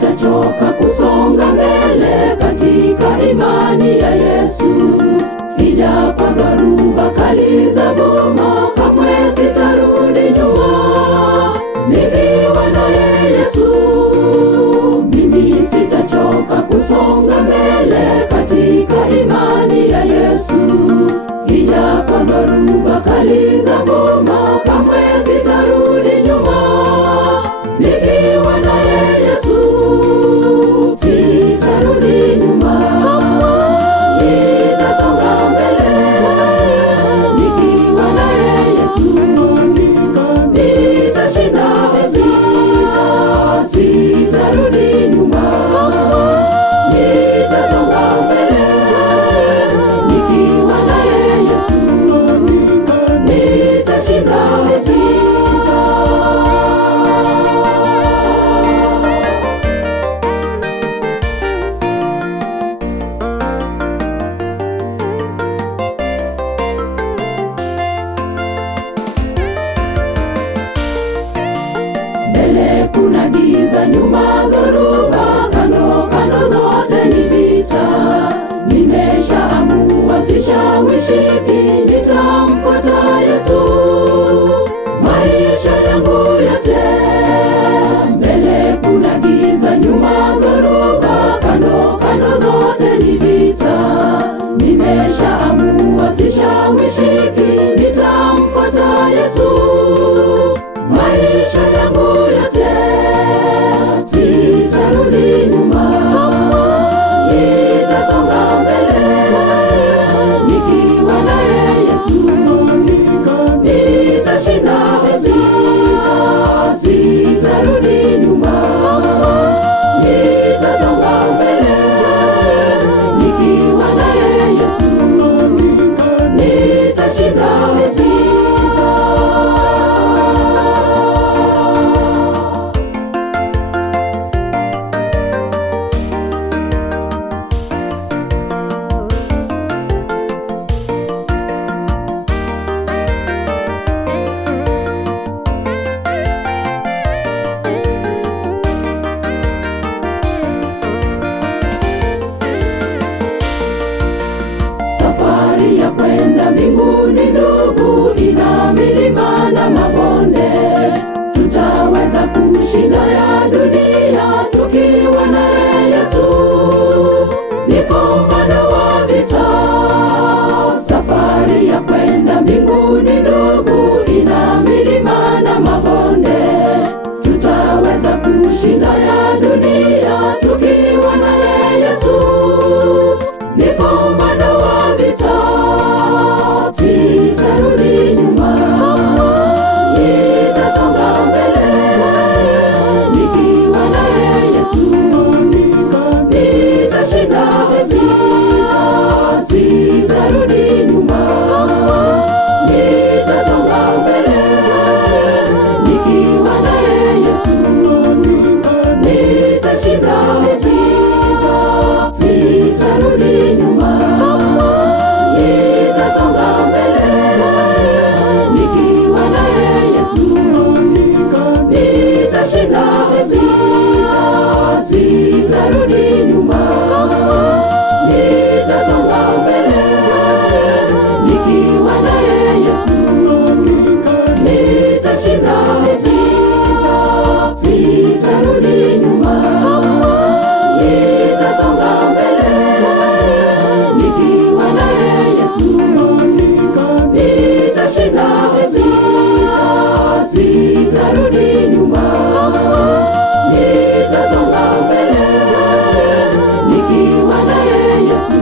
sitachoka kusonga mbele katika imani ya Yesu. Ijapo dhoruba kali zavuma, kamwe sitarudi nyuma. Nikiwa naye Yesu, mimi sitachoka kusonga mbele katika imani ya Yesu. Ijapo dhoruba kali zavuma, kamwe sitarudi nyuma. Nikiwa naye Yesu, sitarudi nyuma. Nitasonga mbele nikiwa naye Yesu. Nitashinda vita, sitarudi nyuma. Nitasonga mbele nikiwa naye Yesu. Nitashinda vita. Mbele kuna giza, nyuma dhoruba, kando kando zote ni vita. Nimeshaamua sishawishiki, nitamfuata Yesu maisha yangu yote. Mbele kuna giza, nyuma dhoruba, kando kando zote ni vita. Nimeshaamua sishawishiki, nitamfuata Yesu maisha yangu yote. Sitarudi nyuma. Nitasonga mbele nikiwa naye Yesu. Nitashinda vita, sitarudi nyuma. Nitasonga mbele nikiwa naye Yesu. Nitashinda vita. Safari ya kwenda mbinguni ndugu, ina milima na mabonde. Tutaweza kushinda ya dunia tukiwa naye Yesu. Niko mwendo wa vita. Safari ya kwenda mbinguni ndugu, ina milima na mabonde. Tutaweza kushinda ya dunia tukiwa naye Yesu. Niko mwendo wa vita, sitarudi nyuma. Nitasonga mbele nikiwa naye Yesu. Nitashinda vita, sitarudi nyuma. Nitasonga mbele nikiwa naye Yesu. Nitashinda vita, sitarudi nyuma. Nitasonga mbele nikiwa naye Yesu. Nitashinda vita, sitarudi nyuma. Nitasonga mbele nikiwa naye Yesu. Nitashinda vita, sitarudi nyuma. Nitasonga mbele nikiwa naye Yesu. Nitashinda vita, sitarudi nyuma. Nitasonga mbele nikiwa naye Yesu.